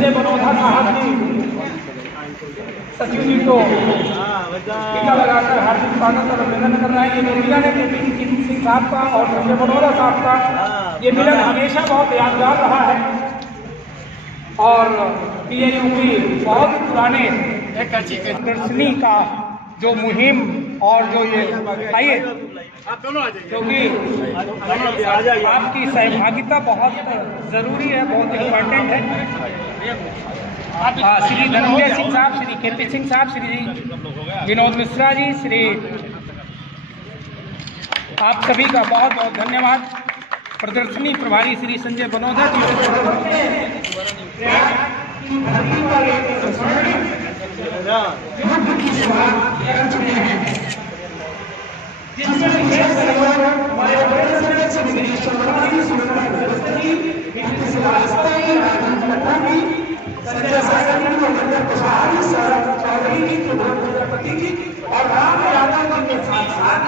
संजय बनोधा साहब जी सचिव जी को टीका लगाकर हार्दिक स्वागत और अभिनंदन कर रहे हैं। ये जो मिलन है केपी सिंह साहब का और संजय बनोधा साहब का, ये मिलन हमेशा बहुत यादगार रहा है और PNU की बहुत पुराने प्रदर्शनी का जो मुहिम और जो ये आइए क्योंकि आपकी सहभागिता बहुत जरूरी है, बहुत इम्पोर्टेंट है। श्री धनंजय सिंह साहब, श्री केपी सिंह साहब, श्री विनोद मिश्रा जी, श्री आप सभी का बहुत बहुत धन्यवाद। प्रदर्शनी प्रभारी श्री संजय बनोधा जी और राम यादव जी के साथ साथ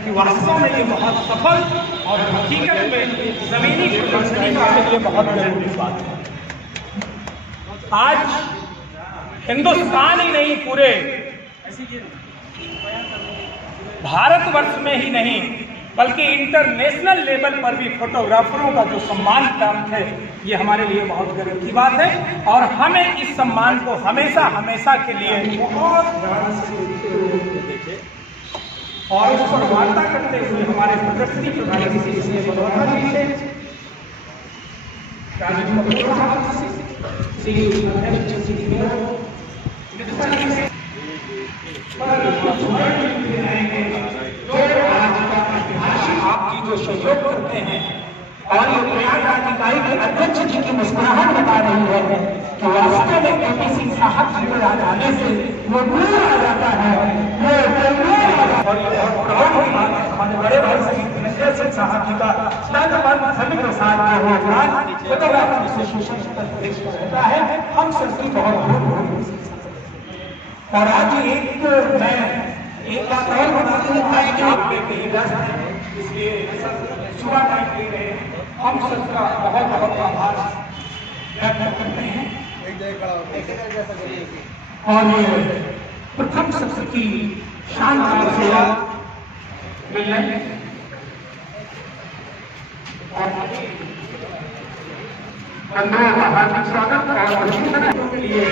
कि वास्तव में ये बहुत सफल और हकीकत में जमीनी प्रदर्शनी के लिए बहुत जरूरी बात है। आज हिंदुस्तान ही नहीं, पूरे भारतवर्ष में ही नहीं बल्कि इंटरनेशनल लेवल पर भी फोटोग्राफरों का जो सम्मान प्राप्त है, ये हमारे लिए बहुत गर्व की बात है और हमें इस सम्मान को हमेशा हमेशा के लिए बहुत और उस पर वार्ता करते हुए हमारे प्रदर्शनी प्रभारी श्री बनोधा जी से, आपकी जो सहयोग करते हैं और ये प्रयाग अधिकारी के अध्यक्ष जी की मुस्कुराहट बता रही है कि वास्तव में केपी सिंह साहब जी को याद आने से वो दूर आ जाता है, और ये बहुत प्राउड की बात है। हमारे बड़े भाई श्री धनंजय सिंह साहब जी का तन मन धन के साथ जो योगदान फोटोग्राफर एसोसिएशन प्रदेश को रहता है, हम सबकी बहुत बहुत। और आज एक बात और बता दूं, आज आप पे कहीं व्यस्त है इसलिए सुबह टाइम दे रहे हैं, हम सबका बहुत बहुत आभार व्यक्त करते हैं। और ये प्रथम सत्र की शानदार सेवा मिल रही है और हार्दिक स्वागत और अभिनंदन के लिए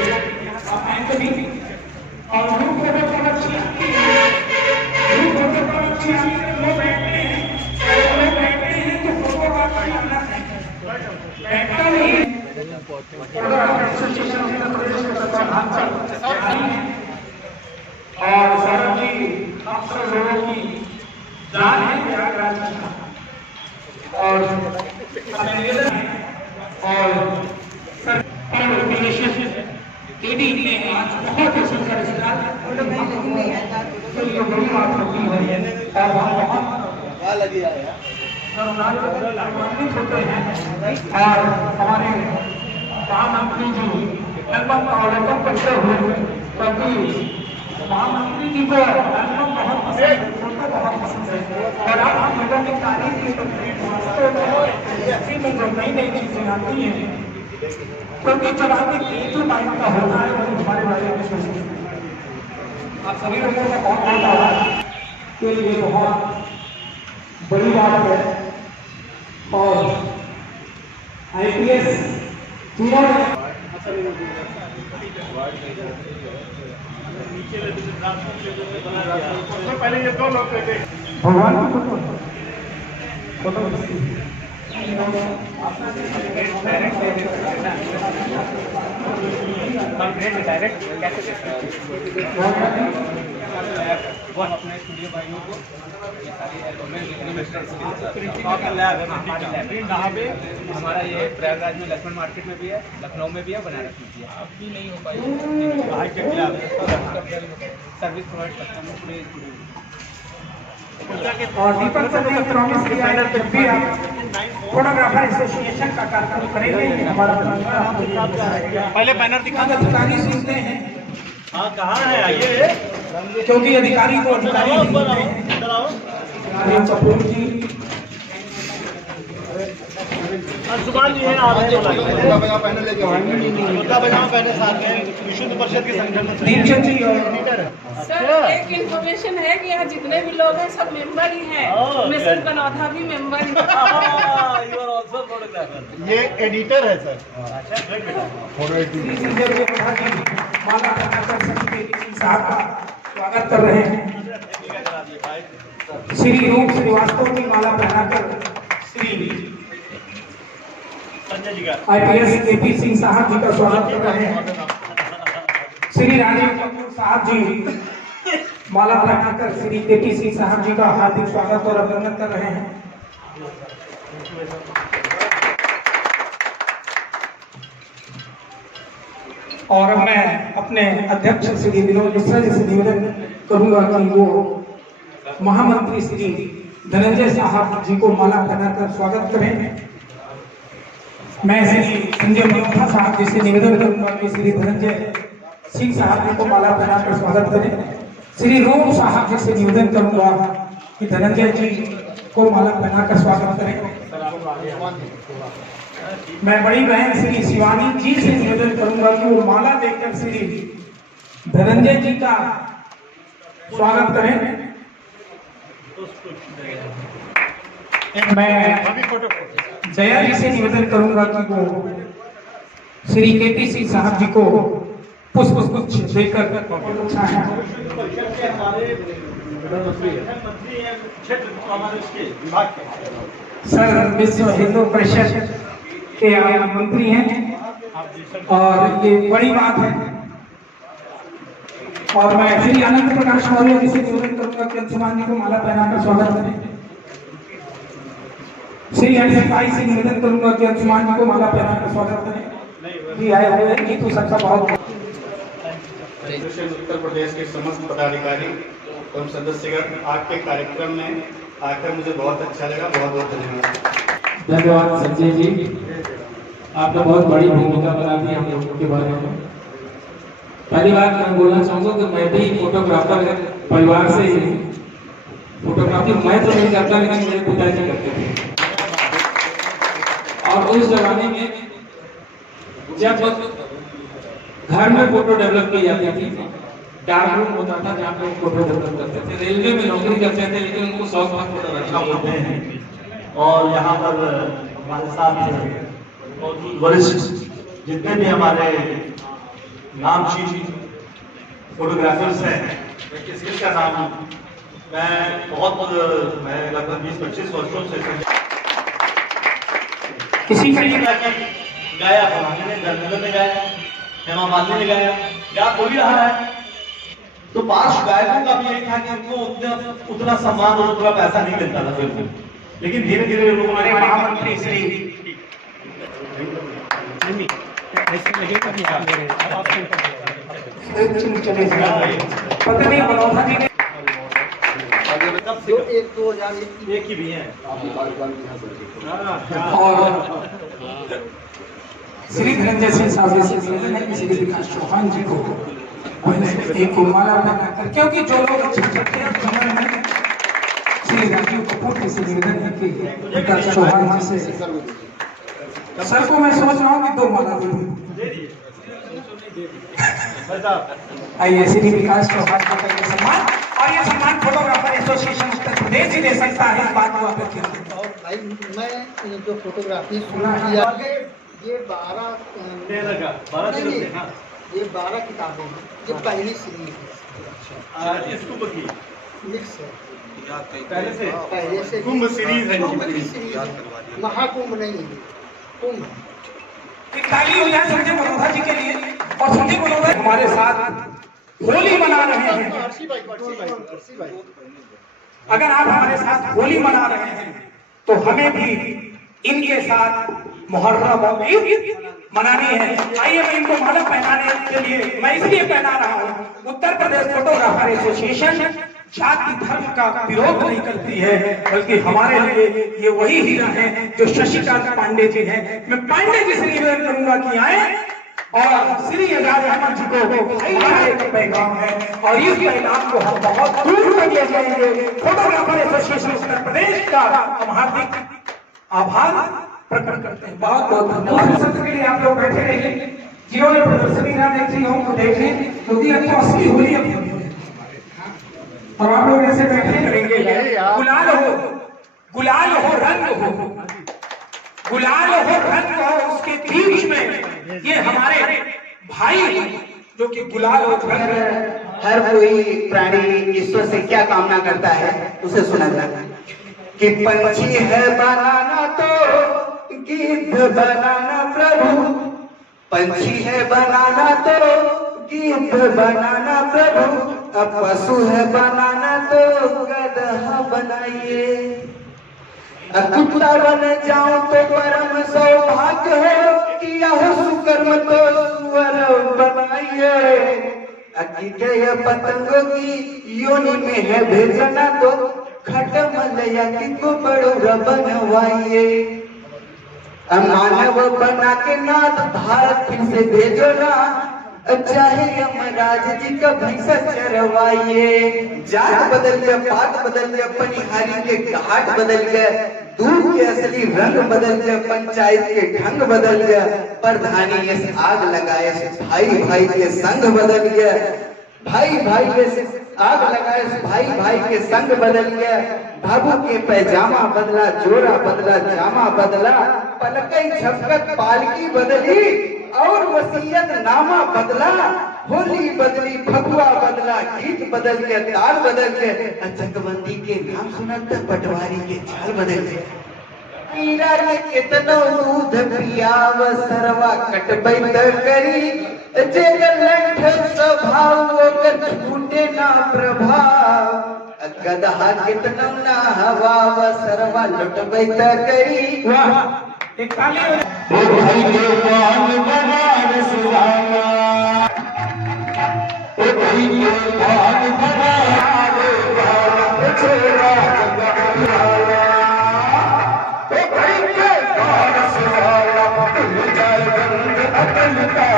और सौरभ जी, आप सब लोगों की जान है प्रयागराज की और निवेदन है और ईडी ने आज बहुत ही सुंदर बड़ी बात होती है और बहुत होते हैं और हमारे महामंत्री जी एल्बम का अवलोकन करते हुए, क्योंकि महामंत्री जी को एल्बम बहुत पसंद है और आप हम लोगों की तारीफ की तो नई नई चीजें आती हैं, क्योंकि जब आपके क्रिएटिव माइंड का होता है वो हमारे बारे में सोचते हैं। आप सभी लोगों का बहुत बहुत आभार के लिए बहुत बड़ी बात है और IPS तीनों पहले ये दो लोग भगवान की फोटो डायरेक्ट कैसे वो अपने स्टूडियो भाइयों को ये सारी हमारा ये प्रयागराज में लक्ष्मण मार्केट में भी है, लखनऊ में भी है, बनारस में भी है। अब भी नहीं हो पाई सर्विस प्रोवाइड करते हैं पूरे स्टूडियो। और दीपक सर ने प्रॉमिस किया है कि भी आप फोटोग्राफर एसोसिएशन का कार्यक्रम करेंगे। हमारा पहले बैनर दिखा अधिकारी सुनते हैं हाँ कहाँ है आइए, क्योंकि अधिकारी को अधिकारी राजीव कपूर जी, अंशुमान जी है, पहले लेके पहले साथ में विशुद्ध परिषद के संगठन दीपचंद जी और सर एक इन्फॉर्मेशन है कि यहाँ जितने भी लोग हैं सब मेंबर ही हैं। मिसेस बनौथा भी मेंबर ही है। ये एडिटर है सर। माला प्रकाशन समिति साहब का स्वागत कर रहे हैं। श्री रूप श्रीवास्तव की माला पहनाकर श्री IPS KP सिंह साहब जी का स्वागत कर रहे हैं। श्री राजीव कपूर साहब जी माला पहनाकर श्री KP सिंह साहब जी का हार्दिक स्वागत और अभिनंदन कर रहे हैं। और मैं अपने अध्यक्ष श्री विनोद मिश्रा जी से निवेदन करूंगा कि वो महामंत्री श्री धनंजय साहब जी को माला पहनाकर स्वागत करें। मैं श्री संजय मनोहर साहब जी से निवेदन करूंगा कि श्री धनंजय सिंह साहब जी को माला पहनाकर स्वागत करें। श्री रोम साहब जी से निवेदन करूंगा कि धनंजय जी को माला पहनाकर स्वागत करें। मैं बड़ी बहन श्री शिवानी जी से निवेदन करूंगा कि वो माला देकर श्री धनंजय जी का स्वागत करें। मैं जया जी से निवेदन करूंगा कि वो श्री KP सिंह साहब जी को पुष्प गुच्छ देकर सर विश्व हिंदू परिषद के मंत्री हैं और ये बड़ी बात है। और मैं श्री अनंत प्रकाश मौर्य जी से निवेदन करूंगा कि अंशुमान जी को माला पहनाकर स्वागत करें। श्री हर्षित से निवेदन करूंगा कि अंशुमान जी को माला पहनाकर स्वागत करें। जी आए हुए हैं जीतू सर का बहुत उत्तर प्रदेश के समस्त पदाधिकारी एवं सदस्यगण आपके कार्यक्रम में आकर मुझे बहुत अच्छा लगा। बहुत बहुत धन्यवाद। धन्यवाद संजय जी, आपने बहुत बड़ी भूमिका बना दी हम लोगों के बारे में। पहली बात मैं बोलना चाहूँगा कि मैं भी फोटोग्राफर परिवार से ही फोटोग्राफी मैं तो नहीं करता, लेकिन मेरे पिताजी करते थे। और उस जमाने में जब घर में फोटो डेवलप की जाती थी, डार्क रूम होता था जहाँ पे फोटो डेवलप करते थे। रेलवे में नौकरी करते थे, लेकिन उनको शौक था फोटो रक्षा होते हैं। और यहाँ पर हमारे साथ वरिष्ठ जितने भी हमारे नामचीन फोटोग्राफर्स हैं, किस किस का नाम मैं लगभग 20-25 वर्षों से किसी का गाया, फलाने ने धर्मेंद्र ने गाया, हेमा मालिनी ने गाया, गा कोई रहा है। तो पार्श्व गायकों का भी यही था कि उनको उतना सम्मान और उतना पैसा नहीं मिलता था फिर। लेकिन धीरे धीरे लोगों ने महामंत्री श्री पता नहीं मनोहर जी ने एक ही भी है। और श्री धनंजय सिंह साहब से निवेदन है कि श्री विकास चौहान जी को एक माला पहनाकर, क्योंकि जो लोग अच्छे करते हैं जीवन में, श्री राजीव कपूर जी से निवेदन है कि विकास चौहान जी से सर को मैं सोच रहा हूँ कि 2 माला दे दी। आइए श्री विकास चौहान का करके सम्मान, और ये सम्मान फोटोग्राफर एसोसिएशन उत्तर प्रदेश ही दे सकता है। इस बात को आप मैं जो फोटोग्राफी शुरू किया, ये 12 किताबें हैं। ये पहली सीरीज है। इसको की मिक्स है, पहले से कुंभ सीरीज है। महाकुंभ नहीं है, कुंभ। ताली हो जाए संजय मल्होत्रा जी के लिए। और संजय मल्होत्रा हमारे साथ होली मना रहे हैं। अगर आप हमारे साथ होली मना रहे हैं तो हमें भी इनके साथ मुहर्रम मनानी है। आइए मैं इनको माला पहनाने के लिए मैं इसलिए पहना रहा हूँ। उत्तर प्रदेश फोटोग्राफर एसोसिएशन जाति धर्म का विरोध नहीं करती है, बल्कि हमारे लिए ये वही हीरा है जो शशिकांत पांडे जी हैं। मैं पांडे जी से निवेदन करूंगा कि आए और श्री एजाज अहमद जी को भाईचारे का पैगाम है और इस पैगाम को हम बहुत दूर तक ले जाएंगे। फोटोग्राफर एसोसिएशन उत्तर प्रदेश का हम हार्दिक आभार प्रकट करते हैं। बहुत बहुत धन्यवाद। सत्र के लिए आप लोग बैठे रहिए, जिन्होंने प्रदर्शनी ना देखी हो वो देख लें, क्योंकि अब तो असली होली अब और आप लोग ऐसे बैठे करेंगे। गुलाल हो, गुलाल हो, रंग हो, गुलाल हो, रंग हो, उसके बीच में ये हमारे भाई जो कि गुलाल हो, रंग है। हर कोई प्राणी ईश्वर से क्या कामना करता है उसे सुना जाता है कि पंछी है बनाना तो गीत बनाना प्रभु, पंछी है बनाना तो गीत बनाना प्रभु, अब पशु है बनाना तो गधा बनाइए, कुत्ता बन जाऊं तो परम सौभाग्य हो, किया हो सुकर्म तो सुअर बनाइए, अकीके पतंगों की योनि में है भेजना तो खटमलया की को बड़ोरा बनवाइए, मानव बना के नाथ भारत फिर से भेजो ना, चाहे यमराज जी का भैंसा चरवाइए, जात बदल गया, पात बदल गया, पनिहारी के घाट बदल गया, दूध के असली रंग बदल गया, पंचायत के ढंग बदल गया, प्रधानी ने आग लगाए भाई भाई के संग बदल गया, भाई भाई के आग लगाए भाई भाई के संग बदल गया, बाबू के पैजामा बदला, जोरा बदला, जामा बदला, पलकई झपकत पालकी बदली और वसीयत नामा बदला, होली बदली, फगुआ बदला, गीत बदल गया, ताल बदल गया, चकबंदी के नाम सुनता पटवारी के चाल बदल गया, मीरा ने कितनो दूध पियाव सरवा कटबई त करी, जेकर लंठ स्वभाव ओकर छूटे ना प्रभाव, गदहा कितनो ना हवा व सरवा लुटबई त करी। वाह, एक ताली हो भाई के पान बनारस वाला, ओ भाई के पान बनारस वाला, छोरा वाला, ओ भाई के बनारस वाला, तुम जाए गंग अकल का,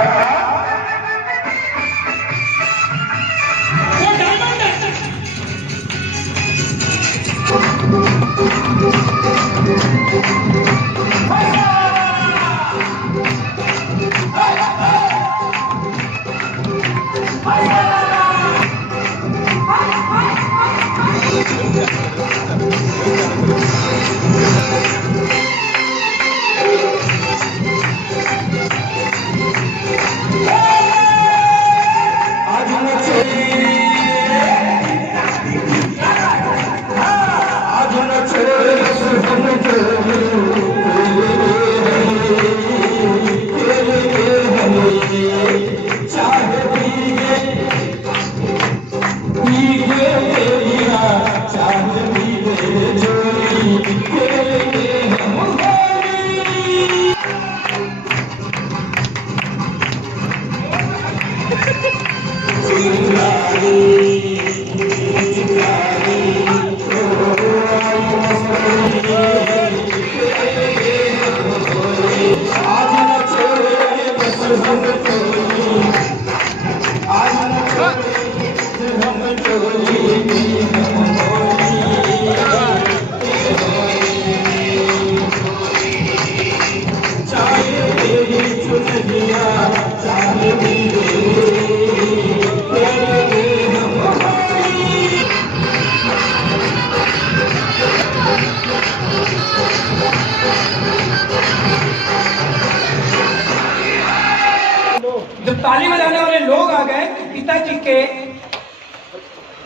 जब ताली बजाने वाले लोग आ गए तो पिताजी के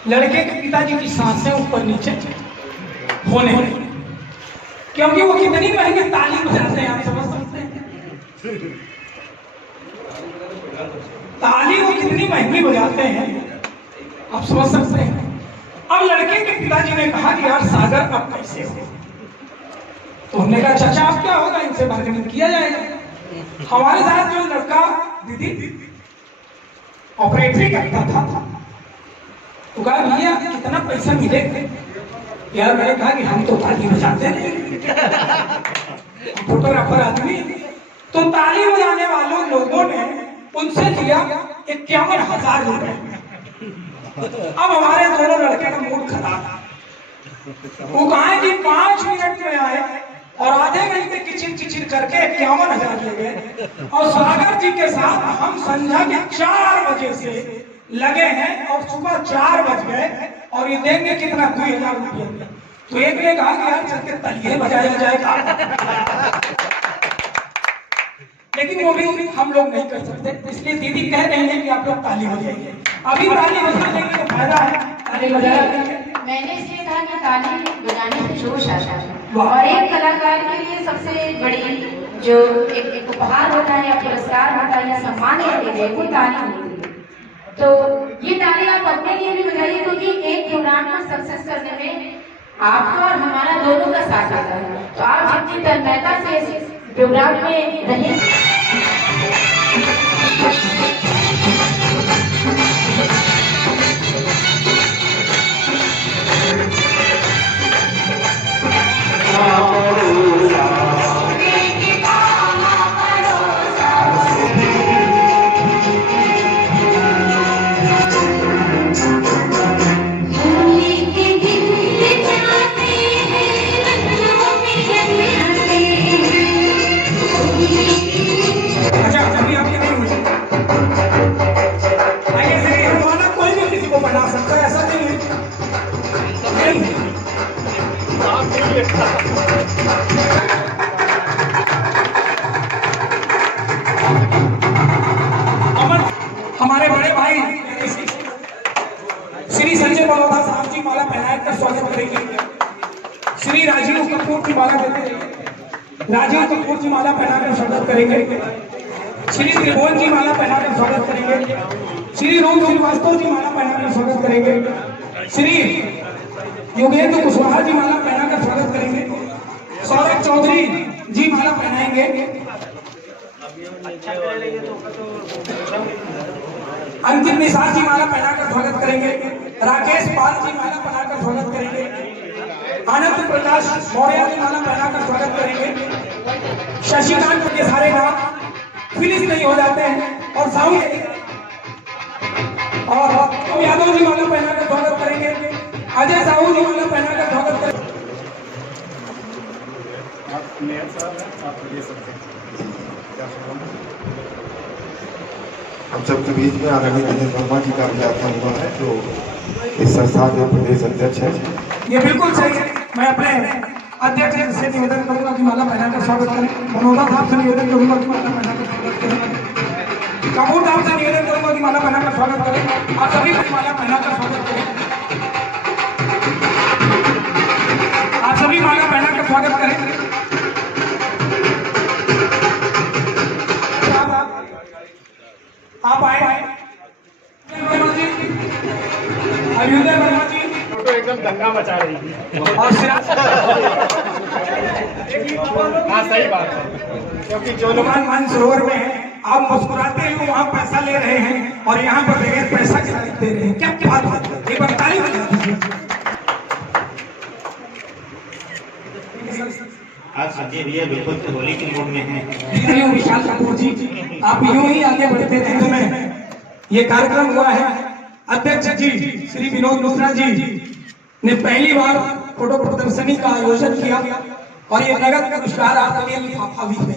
लड़के के पिताजी की सांसें ऊपर नीचे होने लगी, क्योंकि वो कितनी महंगी ताली बजाते हैं आप समझ सकते हैं, ताली वो कितनी महंगी बजाते हैं आप समझ सकते हैं। अब लड़के के पिताजी ने कहा कि यार सागर अब कैसे हो, तो हमने कहा चाचा अब क्या होगा, इनसे बार्गेनिंग किया जाएगा। हमारे साथ जो लड़का दीदी ऑपरेटरी करता था तो कहा भैया कितना पैसा मिलेगा, यार मैंने कहा कि हम तो ताली बजाते हैं फोटोग्राफर आदमी, तो ताली बजाने वालों लोगों ने उनसे लिया 51,000 रुपए। अब हमारे दोनों लड़के का मूड खराब, वो कहा कि 5 मिनट में आए और आधे घंटे किचिर किचिर करके 51,000 ले गए। और सागर जी के साथ हम संध्या के 4 बजे से लगे हैं और सुबह 4 बज गए और ये देंगे कितना 2,000 रुपया। तो एक ने कहा कि यार चल के तलिए बजाया जाएगा, लेकिन वो भी हम लोग नहीं कर सकते, इसलिए दीदी कह रहे हैं कि आप लोग ताली बजाइए। अभी ताली बजा देंगे तो फायदा है, ताली बजाया मैंने इसलिए कहा कि ताली बजाने से जोश आता है और एक कलाकार के लिए सबसे बड़ी जो एक उपहार होता है या पुरस्कार होता है या सम्मान है वो ताली होती है। तो ये ताली आप अपने लिए भी बजाइए, क्योंकि एक प्रोग्राम को सक्सेस करने में आपका और हमारा दोनों का साथ आता है। तो आप जितनी तन्मयता से इस प्रोग्राम में रहें। हमारे बड़े भाई श्री संजय बड़ौदा साहब जी माला पहनाकर स्वागत करेंगे। श्री राजीव कपूर की माला देते, राजीव कपूर जी माला पहनाकर स्वागत करेंगे। श्री त्रिभुवन जी माला पहनाकर स्वागत करेंगे। श्री रूप श्रीवास्तव जी माला पहनाकर स्वागत करेंगे। श्री योगेंद्र कुशवाहा जी माला पहनाकर स्वागत करेंगे। सौरभ चौधरी जी माला पहनाएंगे। अंकित निसार जी माला पहनाकर स्वागत करेंगे। राकेश पाल जी माला पहनाकर स्वागत करेंगे। आनंद प्रकाश मौर्य जी माला पहनाकर स्वागत करेंगे। शशिकांत के सारे नाम फिनिश नहीं हो जाते हैं और साहू और यादव जी माला पहनाकर स्वागत करेंगे। अजय साहू जी माला पहनाकर स्वागत करेंगे। हम सबके बीच में आदरणीय दिनेश वर्मा जी का भी आगमन हुआ है, जो इस संस्था के प्रदेश अध्यक्ष है। ये बिल्कुल सही है। मैं अपने अध्यक्ष से निवेदन करूंगा कि माला पहनाकर स्वागत करें। मनोहर साहब से निवेदन करूंगा कि माला पहनाकर स्वागत करें। कपूर साहब से निवेदन करूंगा कि माला पहनाकर स्वागत करें। आप सभी को माला पहनाकर स्वागत करें। आप सभी माला पहनाकर स्वागत करें। आप आए अयोध्या वर्मा जी फोटो एकदम दंगा मचा रही थी और हाँ सही बात है, क्योंकि जो लोग मानसरोवर में है, आप मुस्कुराते हैं वहाँ पैसा ले रहे हैं और यहाँ पर बगैर पैसा के दे रहे हैं। क्या बात है, एक बार ताली बजा दीजिए। आज संजय भैया बिल्कुल होली के मूड में हैं। विशाल कपूर जी, आप यूं ही आगे बढ़ते रहे। में ये कार्यक्रम हुआ है। अध्यक्ष जी श्री विनोद मिश्रा जी ने पहली बार फोटो प्रदर्शनी का आयोजन किया और ये नगद पुरस्कार आपके लिए लिफाफा भी है।